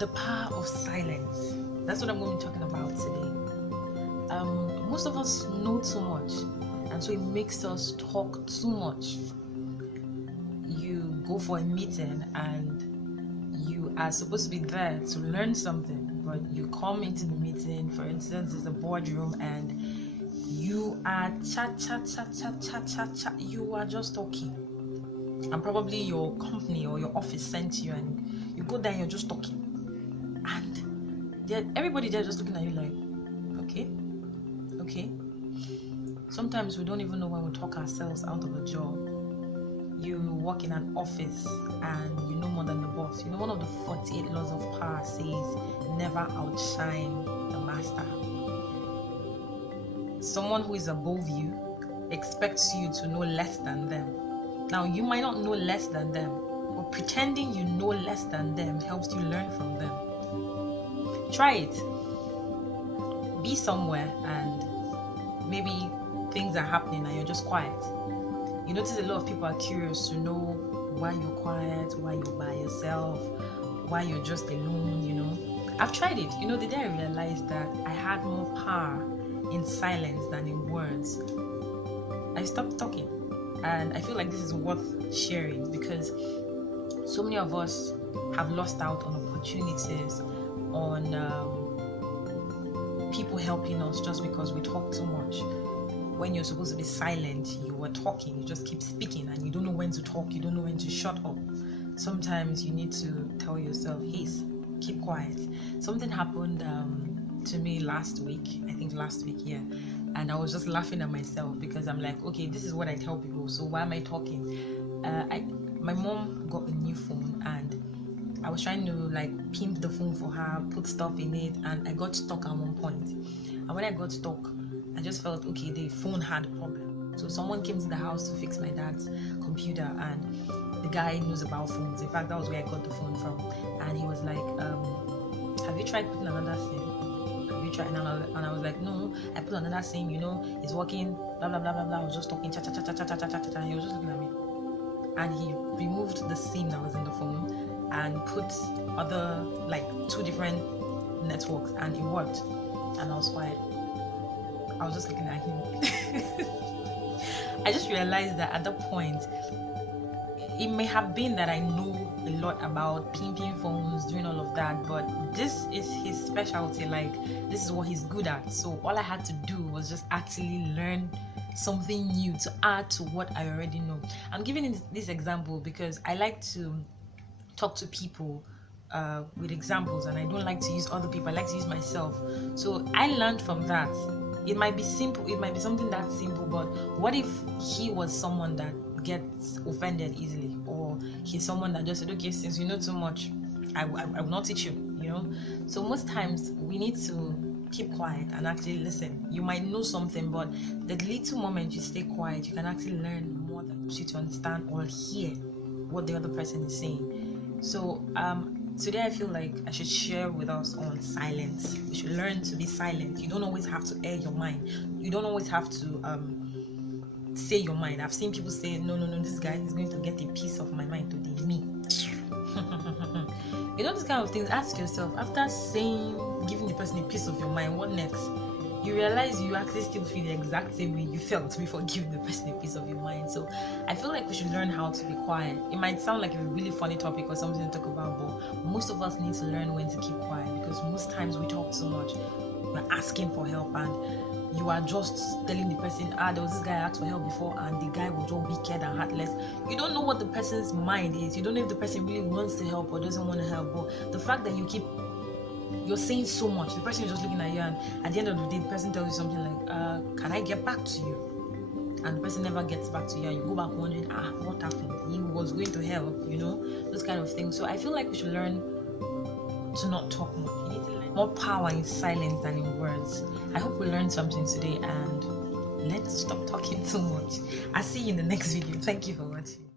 The power of silence. That's what I'm going to be talking about today. Most of us know too much, and so it makes us talk too much. You go for a meeting and you are supposed to be there to learn something, but you come into the meeting, for instance, it's a boardroom, and you are chat. You are just talking, and probably your company or your office sent you, and you go there and you're just talking, and everybody there just looking at you like, okay. Sometimes we don't even know when we talk ourselves out of a job. You work in an office and you know more than the boss. You know, one of the 48 laws of power says never outshine the master. Someone who is above you expects you to know less than them. Now, you might not know less than them, but pretending you know less than them helps you learn from them. Try it. Be somewhere and maybe things are happening and you're just quiet. You notice a lot of people are curious to know why you're quiet, why you're by yourself, why you're just alone, you know. I've tried it. You know, the day I realized that I had more power in silence than in words, I stopped talking. And I feel like this is worth sharing because so many of us have lost out on opportunities, on people helping us just because we talk too much. When you're supposed to be silent, you are talking, you just keep speaking, and you don't know when to talk, you don't know when to shut up. Sometimes you need to tell yourself, hey, keep quiet. Something happened to me last week, yeah, and I was just laughing at myself because I'm like, okay, this is what I tell people, so why am I talking? My mom got a new phone, and I was trying to like pimp the phone for her, put stuff in it, and I got stuck at one point. And when I got stuck, I just felt, okay, the phone had a problem. So someone came to the house to fix my dad's computer, and the guy knows about phones. In fact, that was where I got the phone from. And he was like, have you tried putting another SIM? Have you tried another? And I was like, no, I put another SIM, you know, it's working, blah, blah, blah, blah, blah. I was just talking, cha, and he was just looking at me. And he removed the SIM that was in the phone and put other, like, 2 different networks, and it worked. And I was quiet. I was just looking at him. I just realized that at that point, it may have been that I know a lot about pimping phones, doing all of that, but this is his specialty. Like, this is what he's good at. So all I had to do was just actually learn something new to add to what I already know. I'm giving this example because I like to talk to people with examples, and I don't like to use other people. I like to use myself. So I learned from that. It might be simple, it might be something that simple, but what if he was someone that gets offended easily, or he's someone that just said, okay, since you know too much, I will not teach you, you know? So most times we need to keep quiet and actually listen. You might know something, but the little moment you stay quiet, you can actually learn more than you to understand or hear what the other person is saying. So today I feel like I should share with us on silence. We should learn to be silent. You don't always have to air your mind. You don't always have to say your mind. I've seen people say, no, this guy is going to get a piece of my mind today. Me. You know, this kind of things. Ask yourself, after giving the person a piece of your mind, what next? You realize you actually still feel the exact same way you felt before giving the person a piece of your mind. So I feel like we should learn how to be quiet. It might sound like a really funny topic or something to talk about, but most of us need to learn when to keep quiet, because most times we talk so much. We're asking for help, and you are just telling the person, there was this guy I asked for help before, and the guy was all wicked and heartless. You don't know what the person's mind is. You don't know if the person really wants to help or doesn't want to help. But the fact that you're saying so much, the person is just looking at you, and at the end of the day, the person tells you something like, can I get back to you? And the person never gets back to you, and you go back wondering, what happened? He was going to help, you know, those kind of things. So I feel like we should learn to not talk much. You need to learn more power in silence than in words. I hope we learned something today, and let's stop talking too much. I'll see you in the next video. Thank you for watching.